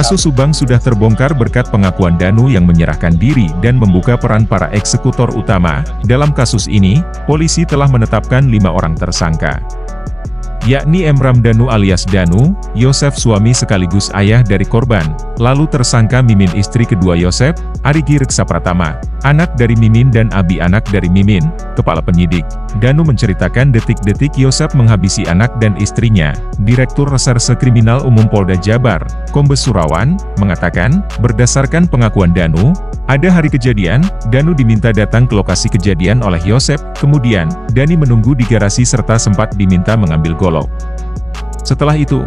Kasus Subang sudah terbongkar berkat pengakuan Danu yang menyerahkan diri dan membuka peran para eksekutor utama. Dalam kasus ini, polisi telah menetapkan 5 orang tersangka, yakni Emram Danu alias Danu, Yosef suami sekaligus ayah dari korban, lalu tersangka Mimin istri kedua Yosef, Arigi Reksa Pratama, anak dari Mimin dan Abi anak dari Mimin. Kepala Penyidik, Danu menceritakan detik-detik Yosef menghabisi anak dan istrinya. Direktur Reserse Kriminal Umum Polda Jabar, Kombes Surawan, mengatakan, berdasarkan pengakuan Danu, ada hari kejadian, Danu diminta datang ke lokasi kejadian oleh Yosef, kemudian, Dani menunggu di garasi serta sempat diminta mengambil golok. Setelah itu,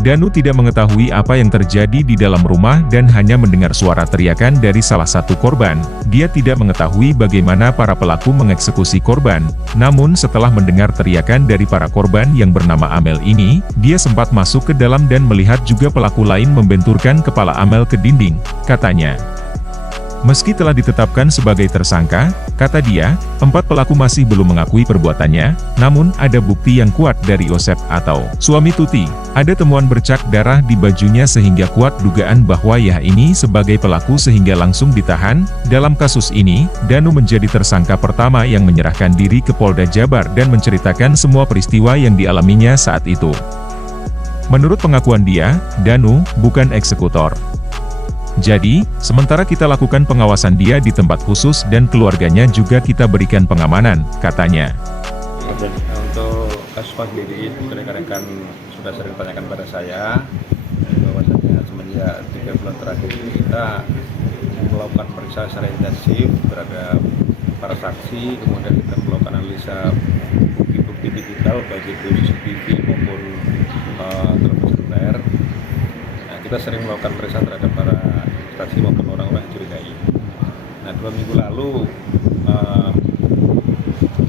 Danu tidak mengetahui apa yang terjadi di dalam rumah dan hanya mendengar suara teriakan dari salah satu korban. Dia tidak mengetahui bagaimana para pelaku mengeksekusi korban. Namun setelah mendengar teriakan dari para korban yang bernama Amel ini, dia sempat masuk ke dalam dan melihat juga pelaku lain membenturkan kepala Amel ke dinding, katanya. Meski telah ditetapkan sebagai tersangka, kata dia, 4 pelaku masih belum mengakui perbuatannya, namun ada bukti yang kuat dari Yosef atau suami Tuti. Ada temuan bercak darah di bajunya sehingga kuat dugaan bahwa Yah ini sebagai pelaku sehingga langsung ditahan. Dalam kasus ini, Danu menjadi tersangka pertama yang menyerahkan diri ke Polda Jabar dan menceritakan semua peristiwa yang dialaminya saat itu. Menurut pengakuan dia, Danu bukan eksekutor. Jadi, sementara kita lakukan pengawasan dia di tempat khusus dan keluarganya juga kita berikan pengamanan, katanya. Untuk kasus Pak Didi, rekan-rekan sudah sering tanyakan pada saya, bahwasanya semenjak 3 bulan terakhir ini kita melakukan pemeriksaan secara intensif terhadap para saksi, kemudian kita melakukan analisa bukti-bukti digital, baik itu CCTV maupun telepon seluler. Kita sering melakukan pemeriksaan terhadap para saksi maupun orang-orang yang curigai. Nah, 2 minggu lalu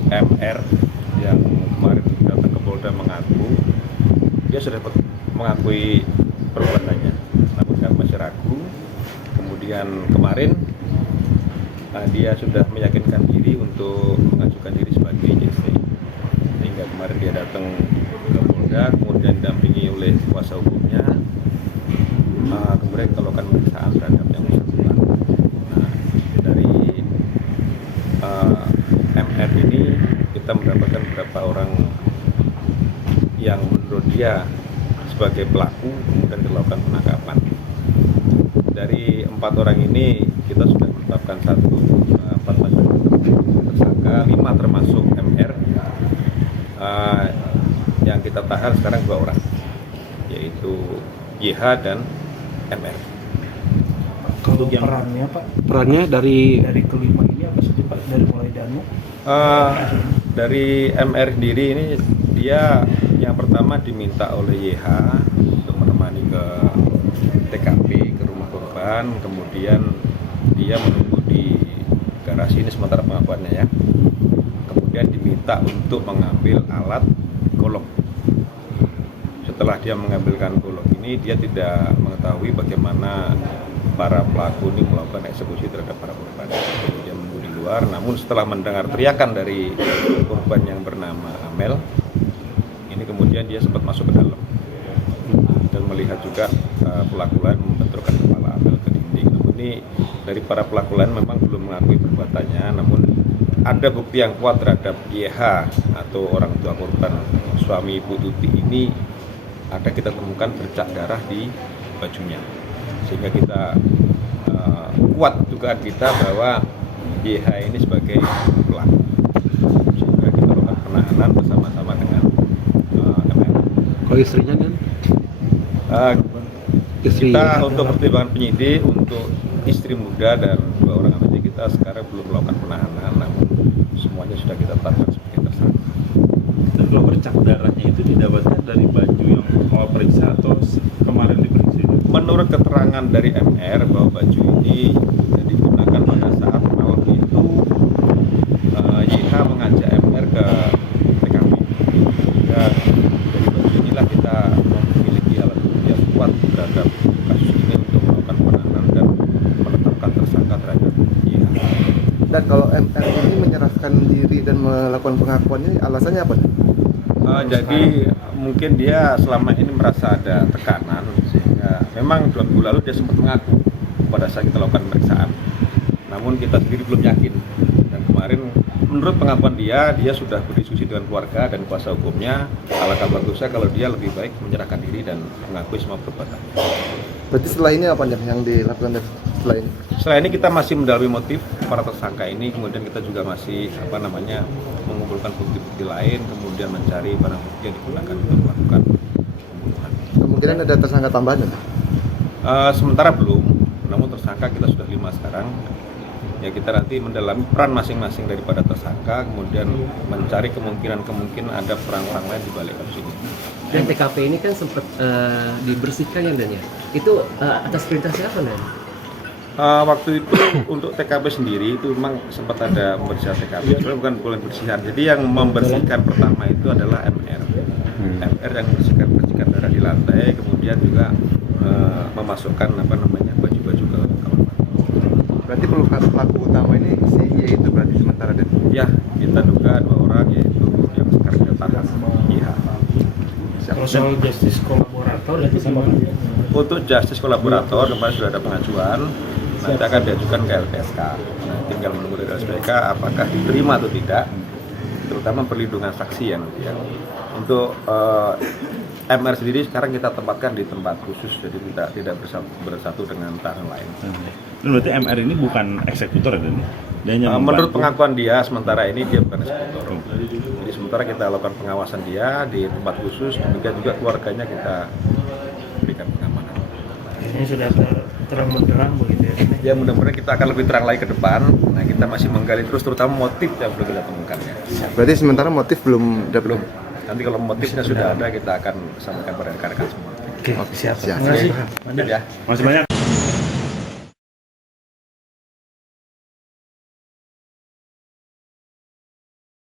MR yang kemarin datang ke Polda mengaku dia sudah mengakui perbuatannya, namun kami masih ragu. Kemudian kemarin dia sudah meyakinkan diri untuk mengajukan diri sebagai JC, sehingga kemarin dia datang ke Polda, kemudian didampingi oleh kuasa hukumnya. Kemudian kita lakukan pemeriksaan terhadap yang bersangkutan. Nah, dari MR ini kita mendapatkan beberapa orang yang menurut dia sebagai pelaku, kemudian dilakukan penangkapan. Dari 4 orang ini kita sudah menetapkan 4 tersangka, 5 termasuk MR. Yang kita tahan sekarang 2 orang, yaitu YH dan MR. Kalau perannya Pak? Perannya dari kelima ini apa saja Pak? Dari mulai Danu? Dari MR sendiri ini dia yang pertama diminta oleh YH untuk menemani ke TKP, ke rumah korban, kemudian dia menunggu di garasi, ini sementara pengakuannya ya. Kemudian diminta untuk mengambil alat golok. Setelah dia mengambilkan golok ini, dia tidak mengetahui bagaimana para pelaku ini melakukan eksekusi terhadap para korban. Dia menunggu di luar, namun setelah mendengar teriakan dari korban yang bernama Amel, ini kemudian dia sempat masuk ke dalam dan melihat juga pelaku lain membenturkan kepala Amel ke dinding. Namun ini dari para pelaku lain memang belum mengakui perbuatannya, namun ada bukti yang kuat terhadap YH atau orang tua korban suami Ibu Tuti ini. Ada kita temukan bercak darah di bajunya, sehingga kita kuat dugaan kita bahwa YH ini sebagai pelaku, sehingga kita lakukan penahanan bersama-sama dengan MR. Kalau istrinya kan? Kita untuk pertimbangan penyidik untuk istri muda dan 2 orang anaknya kita sekarang belum melakukan penahanan, namun semuanya sudah kita tetapkan sebagai tersangka. Dan kalau bercak darahnya itu didapatkan dari baju yang mau periksa atau kemarin diperiksa? Menurut keterangan dari MR bahwa baju ini digunakan pada saat malam itu YH mengajak MR ke TKP. Sehingga dari baju inilah kita memiliki alat bukti yang kuat terhadap kasus ini untuk melakukan penahanan dan menetapkan tersangka terhadap YH. Dan kalau MR ini menyerahkan diri dan melakukan pengakuannya, alasannya apa? Jadi mungkin dia selama ini merasa ada tekanan, sehingga Memang 2 minggu lalu dia sempat mengaku pada saat kita lakukan pemeriksaan. Namun kita sendiri belum yakin. Dan kemarin menurut pengakuan dia sudah berdiskusi dengan keluarga dan kuasa hukumnya. Alangkah bagusnya kalau dia lebih baik menyerahkan diri dan mengakui semua perbuatannya. Berarti setelah ini apa yang dilakukan setelah ini? Setelah ini kita masih mendalami motif para tersangka ini, kemudian kita juga masih mengumpulkan bukti-bukti lain, kemudian mencari barang bukti yang digunakan untuk melakukan pembunuhan. Kemungkinan ada tersangka tambahan ya? Sementara belum, namun tersangka kita sudah 5 sekarang. Ya kita nanti mendalami peran masing-masing daripada tersangka, kemudian mencari kemungkinan ada peran-peran lain di balik kasus ini. Dan TKP ini kan sempat dibersihkan ya Dan ya? Itu atas perintah siapa Dan? Waktu itu untuk TKP sendiri itu memang sempat ada pembersihan TKP, sebenarnya bukan bersihan. Jadi yang membersihkan pertama itu adalah MR. MR yang membersihkan darah di lantai, kemudian juga memasukkan baju-baju ke kamar mandi. Berarti pelaku utama ini si Y itu berarti sementara dan Ya, kita duga 2 orang yaitu yang sekarang kita tahan IH. Kalau soal justice kolaborator itu sama. Untuk justice kolaborator kemarin sudah ada pengajuan, nanti akan diajukan ke LPSK. Nah, tinggal menunggu dari LPSK apakah diterima atau tidak, terutama perlindungan saksi yang untuk MR sendiri sekarang kita tempatkan di tempat khusus, jadi tidak bersatu dengan tahanan lain. Dan berarti MR ini bukan eksekutor ya? Dia hanya Menurut membantu. pengakuan dia, sementara ini dia bukan eksekutor. Jadi sementara kita lakukan pengawasan dia di tempat khusus, demikian juga keluarganya kita berikan pengamanan. Ini sudah terang-benderang begitu ya. Ya mudah-mudahan kita akan lebih terang lagi ke depan. Nah kita masih menggali terus, terutama motif yang belum kita temukan ya. berarti sementara motif belum Belum. Nanti kalau motifnya sudah ada, kita akan sampaikan pada rekan-rekan semua. Oke, siap. Siap. Terima kasih. Lanjut ya. Masih banyak.